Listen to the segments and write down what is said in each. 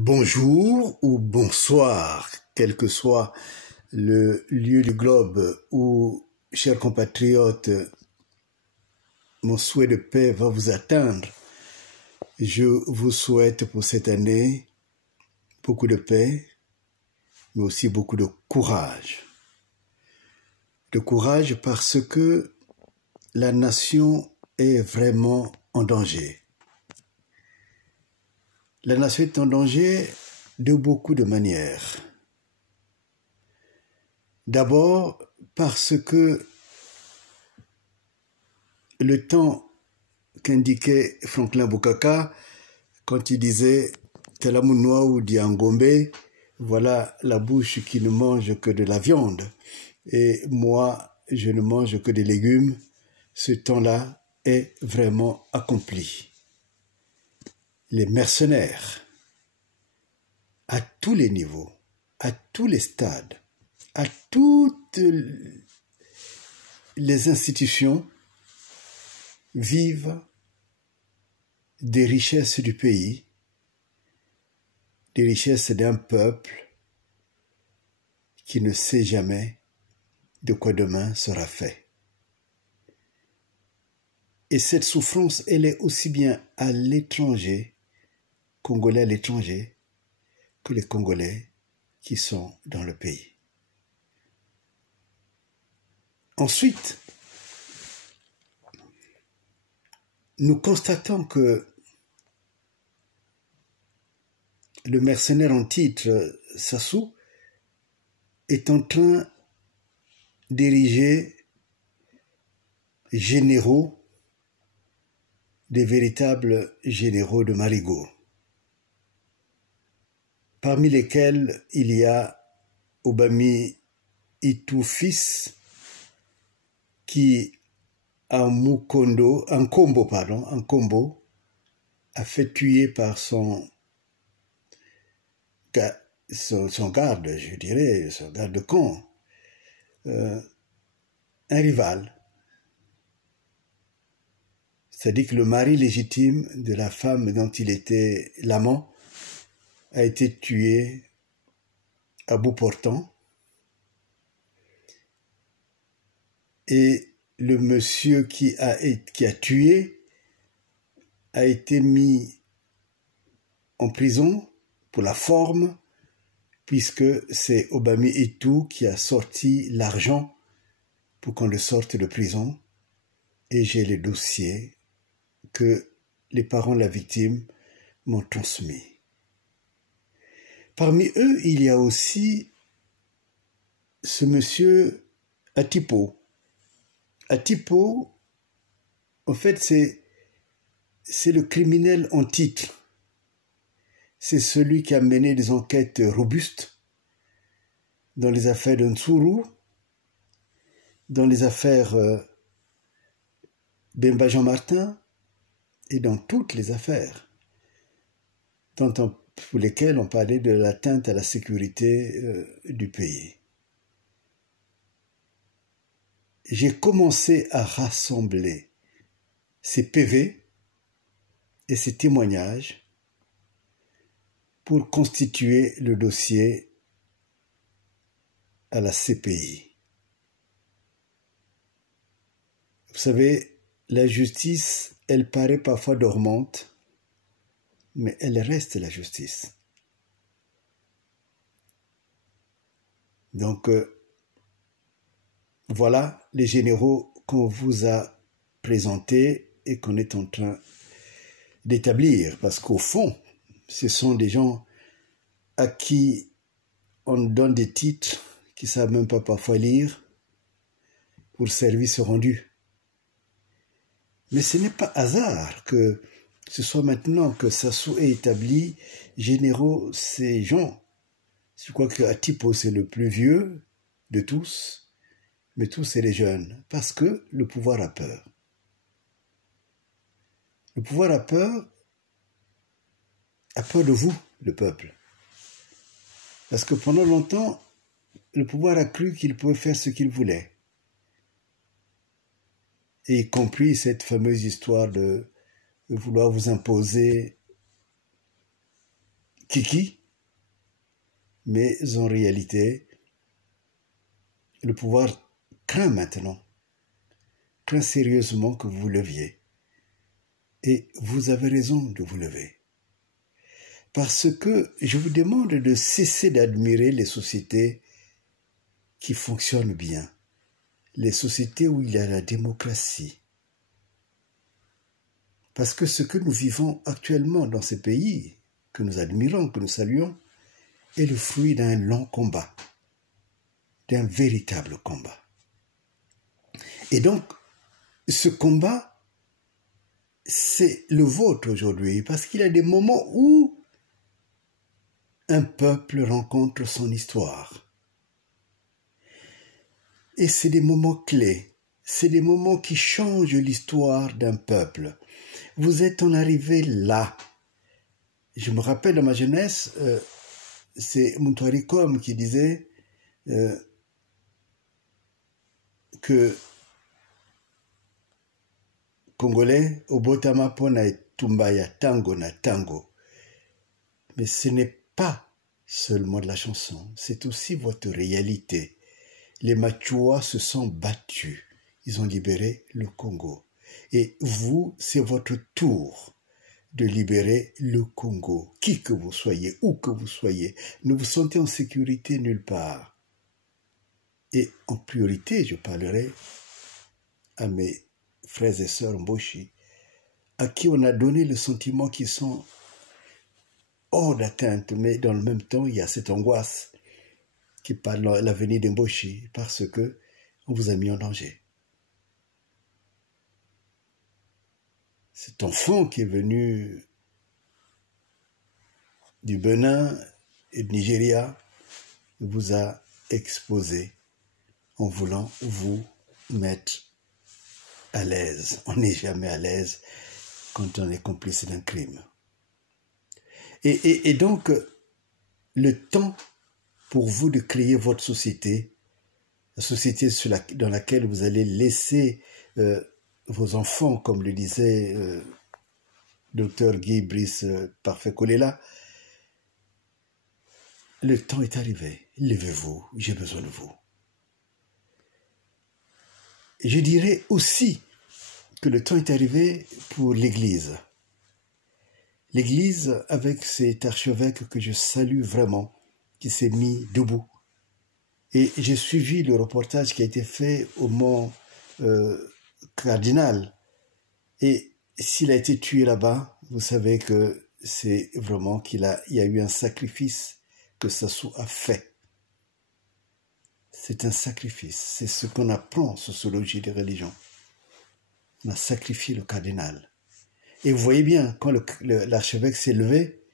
Bonjour ou bonsoir, quel que soit le lieu du globe où, chers compatriotes, mon souhait de paix va vous atteindre. Je vous souhaite pour cette année beaucoup de paix, mais aussi beaucoup de courage. De courage parce que la nation est vraiment en danger. La nation est en danger de beaucoup de manières. D'abord parce que le temps qu'indiquait Franklin Bukaka quand il disait « Talamunwa ou Diangombe, voilà la bouche qui ne mange que de la viande et moi je ne mange que des légumes », ce temps-là est vraiment accompli. Les mercenaires, à tous les niveaux, à tous les stades, à toutes les institutions, vivent des richesses du pays, des richesses d'un peuple qui ne sait jamais de quoi demain sera fait. Et cette souffrance, elle est aussi bien à l'étranger, Congolais à l'étranger, que les Congolais qui sont dans le pays. Ensuite, nous constatons que le mercenaire en titre, Sassou, est en train d'ériger généraux, des véritables généraux de Marigot, parmi lesquels il y a Obami Itou fils, qui en Kombo, a fait tuer par son garde, je dirais, son garde de camp, un rival. C'est-à-dire que le mari légitime de la femme dont il était l'amant a été tué à bout portant. Et le monsieur qui a tué a été mis en prison pour la forme, puisque c'est Obami Itou qui a sorti l'argent pour qu'on le sorte de prison. Et j'ai les dossiers que les parents de la victime m'ont transmis. Parmi eux, il y a aussi ce monsieur Atipo. Atipo, en fait, c'est le criminel en titre. C'est celui qui a mené des enquêtes robustes dans les affaires de Ntsuru, dans les affaires Bemba Jean-Martin et dans toutes les affaires pour lesquelles on parlait de l'atteinte à la sécurité du pays. J'ai commencé à rassembler ces PV et ces témoignages pour constituer le dossier à la CPI. Vous savez, la justice, elle paraît parfois dormante, mais elle reste la justice. Donc, voilà les généraux qu'on vous a présentés et qu'on est en train d'établir, parce qu'au fond, ce sont des gens à qui on donne des titres qui ne savent même pas parfois lire pour service rendu. Mais ce n'est pas hasard que ce soit maintenant que Sassou ait établi généraux ces gens. Je crois que Atipo, c'est le plus vieux de tous, mais tous, c'est les jeunes, parce que le pouvoir a peur. Le pouvoir a peur de vous, le peuple. Parce que pendant longtemps, le pouvoir a cru qu'il pouvait faire ce qu'il voulait. Et y compris cette fameuse histoire de vouloir vous imposer kiki, mais en réalité, le pouvoir craint maintenant, craint sérieusement que vous vous leviez. Et vous avez raison de vous lever. Parce que je vous demande de cesser d'admirer les sociétés qui fonctionnent bien, les sociétés où il y a la démocratie. Parce que ce que nous vivons actuellement dans ces pays, que nous admirons, que nous saluons, est le fruit d'un long combat, d'un véritable combat. Et donc, ce combat, c'est le vôtre aujourd'hui, parce qu'il y a des moments où un peuple rencontre son histoire. Et c'est des moments clés, c'est des moments qui changent l'histoire d'un peuple. Vous êtes en arrivé là. Je me rappelle dans ma jeunesse, c'est Muntwari Kom qui disait que Congolais, Obotama Pona et Tumbaya Tango na Tango. Mais ce n'est pas seulement de la chanson, c'est aussi votre réalité. Les Machua se sont battus, ils ont libéré le Congo. Et vous, c'est votre tour de libérer le Congo. Qui que vous soyez, où que vous soyez, ne vous sentez en sécurité nulle part. Et en priorité, je parlerai à mes frères et sœurs Mboshi, à qui on a donné le sentiment qu'ils sont hors d'atteinte, mais dans le même temps, il y a cette angoisse qui parle de l'avenir d'Mboshi parce que on vous a mis en danger. Cet enfant qui est venu du Bénin et du Nigeria vous a exposé en voulant vous mettre à l'aise. On n'est jamais à l'aise quand on est complice d'un crime. Et donc, le temps pour vous de créer votre société, la société dans laquelle vous allez laisser vos enfants, comme le disait Dr Guy Brice Parfait Kolela, le temps est arrivé. Levez-vous, j'ai besoin de vous. Et je dirais aussi que le temps est arrivé pour l'Église. L'Église, avec cet archevêque que je salue vraiment, qui s'est mis debout. Et j'ai suivi le reportage qui a été fait au Mont Cardinal. Et s'il a été tué là-bas, vous savez que c'est vraiment il y a eu un sacrifice que Sassou a fait. C'est un sacrifice. C'est ce qu'on apprend en sociologie des religions. On a sacrifié le cardinal. Et vous voyez bien, quand l'archevêque s'est levé,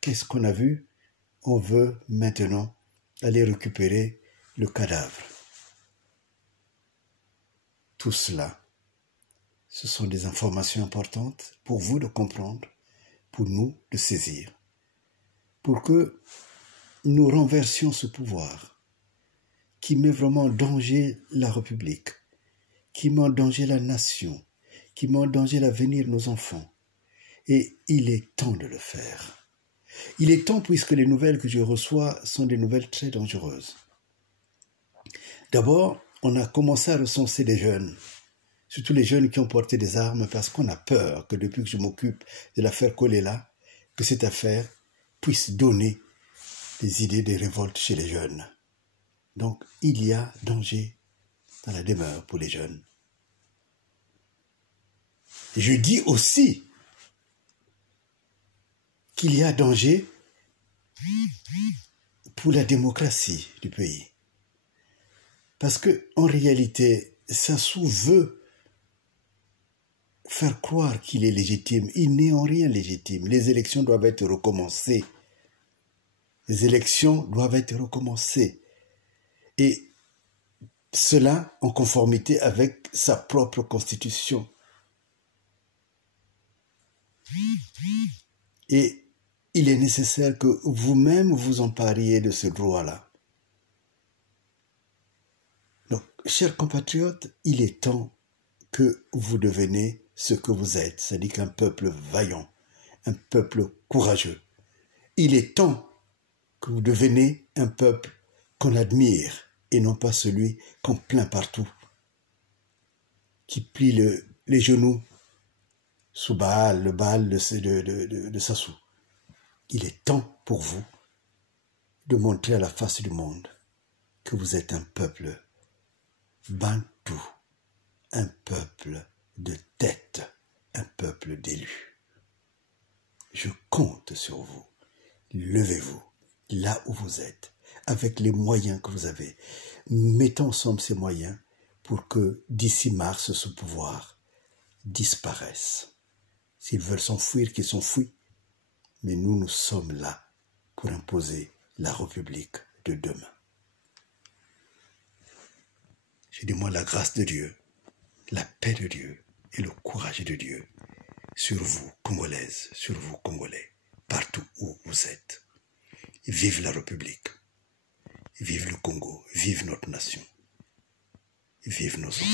qu'est-ce qu'on a vu? On veut maintenant aller récupérer le cadavre. Tout cela, ce sont des informations importantes pour vous de comprendre, pour nous de saisir, pour que nous renversions ce pouvoir qui met vraiment en danger la République, qui met en danger la nation, qui met en danger l'avenir de nos enfants. Et il est temps de le faire. Il est temps puisque les nouvelles que je reçois sont des nouvelles très dangereuses. D'abord, on a commencé à recenser des jeunes, surtout les jeunes qui ont porté des armes, parce qu'on a peur que depuis que je m'occupe de l'affaire Kolela, que cette affaire puisse donner des idées de révolte chez les jeunes. Donc, il y a danger dans la demeure pour les jeunes. Je dis aussi qu'il y a danger pour la démocratie du pays. Parce que, en réalité, Sassou veut faire croire qu'il est légitime. Il n'est en rien légitime. Les élections doivent être recommencées. Les élections doivent être recommencées. Et cela en conformité avec sa propre constitution. Et il est nécessaire que vous-même vous empariez de ce droit-là. Donc, chers compatriotes, il est temps que vous deveniez ce que vous êtes, c'est-à-dire qu'un peuple vaillant, un peuple courageux. Il est temps que vous deveniez un peuple qu'on admire et non pas celui qu'on plaint partout, qui plie les genoux sous Baal, le Baal de Sassou. Il est temps pour vous de montrer à la face du monde que vous êtes un peuple bantou, un peuple de tête, un peuple d'élus. Je compte sur vous. Levez-vous là où vous êtes, avec les moyens que vous avez. Mettons ensemble ces moyens pour que d'ici mars, ce pouvoir disparaisse. S'ils veulent s'enfuir, qu'ils s'enfuient. Mais nous sommes là pour imposer la République de demain. Je demande la grâce de Dieu, la paix de Dieu et le courage de Dieu sur vous, Congolaises, sur vous, Congolais, partout où vous êtes. Vive la République, vive le Congo, vive notre nation, vive nos enfants.